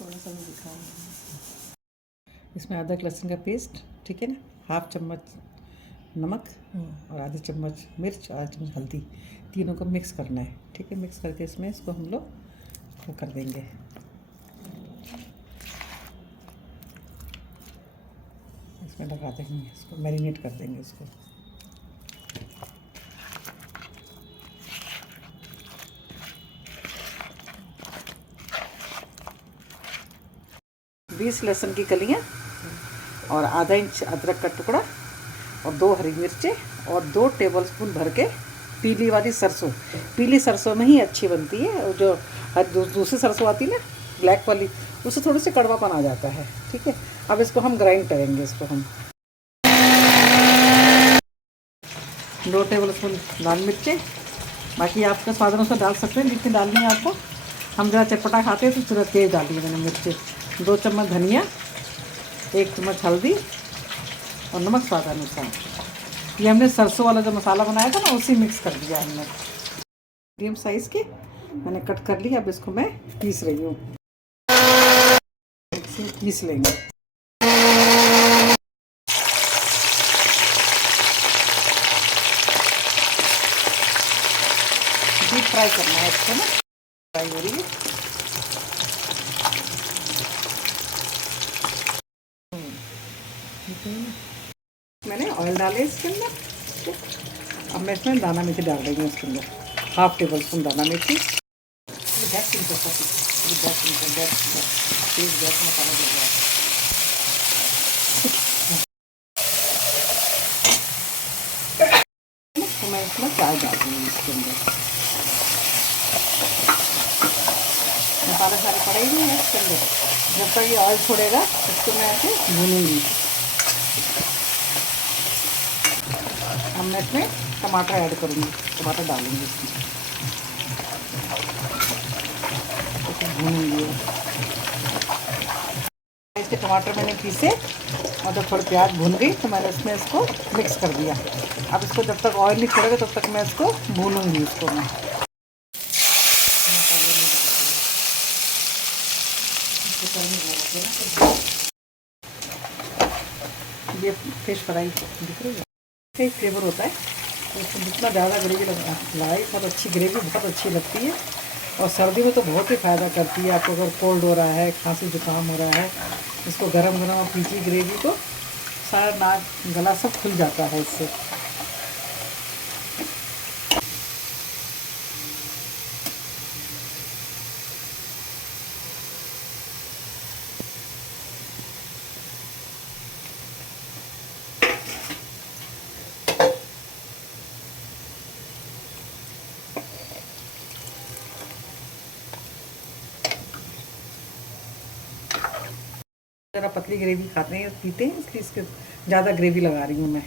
थोड़ा सा मैं दिखा रही हूँ। इसमें अदरक लहसुन का पेस्ट, ठीक है ना, हाफ चम्मच नमक और आधी चम्मच मिर्च और आधी चम्मच हल्दी, तीनों को मिक्स करना है। ठीक है, मिक्स करके इसमें इसको हम लोग वो कर देंगे। इसमें लगा देंगे, इसको मैरिनेट कर देंगे इसको। बीस लहसुन की कलियाँ और आधा इंच अदरक का टुकड़ा और 2 हरी मिर्चें और 2 टेबलस्पून भर के पीली वाली सरसों। पीली सरसों में ही अच्छी बनती है, और जो दूसरी सरसों आती है ना, ब्लैक वाली, उससे थोड़ी सी कड़वापन आ जाता है। ठीक है, अब इसको हम ग्राइंड करेंगे। इसको हम 2 टेबलस्पून लाल मिर्चें, बाकी आपका स्वाद अनुसार डाल सकते हैं जितनी डालनी है आपको। हम ज़रा चटपटा खाते हैं तो थोड़ा तेज़ डालिए मैंने मिर्चें। 2 चम्मच धनिया, 1 चम्मच हल्दी और नमक स्वाद अनुसार। ये हमने सरसों वाला जो मसाला बनाया था ना, उसी मिक्स कर दिया हमने। मीडियम साइज़ के मैंने कट कर लिया। अब इसको मैं पीस रही हूँ, पीस लेंगे। डीप फ्राई करना है इसको ना, फ्राई हो रही है। मैंने ऑयल डाले इसके अंदर। अब मैं इसमें दाना मेथी डाल रही हूँ इसके अंदर, हाफ टेबल स्पून दाना मेथी। गैस में पानी दे रहा है। तो मैं इसमें चाय डाल दूँगी इसके अंदर। मसाले सारे पड़े ही हैं इसके अंदर। जब तक ये ऑयल छोड़ेगा इसको मैं ऐसे भूनूंगी। अब मैं इसमें टमाटर ऐड करूँगी, टमाटर डालूँगी इसमें, भूनूंगी। इसके टमाटर मैंने पीसे और जब थोड़े प्याज भून गई तो मैंने इसमें इसको मिक्स कर दिया। अब इसको जब तक ऑयल नहीं छोड़ेगा तब तक मैं इसको भूनूंगी। इसको मैं ये फिश फ्राई दिख रही है, कई फ्लेवर होता है। इसमें जितना ज़्यादा ग्रेवी लगाए, बहुत अच्छी ग्रेवी बहुत अच्छी लगती है। और सर्दी में तो बहुत ही फ़ायदा करती है। आपको अगर कोल्ड हो रहा है, खांसी जुकाम हो रहा है, इसको गरम गरम आप पीजिए ग्रेवी को, सारा नाक गला सब खुल जाता है इससे। ज़रा पतली ग्रेवी खाते हैं, पीते हैं, इसलिए इसके ज़्यादा ग्रेवी लगा रही हूँ मैं।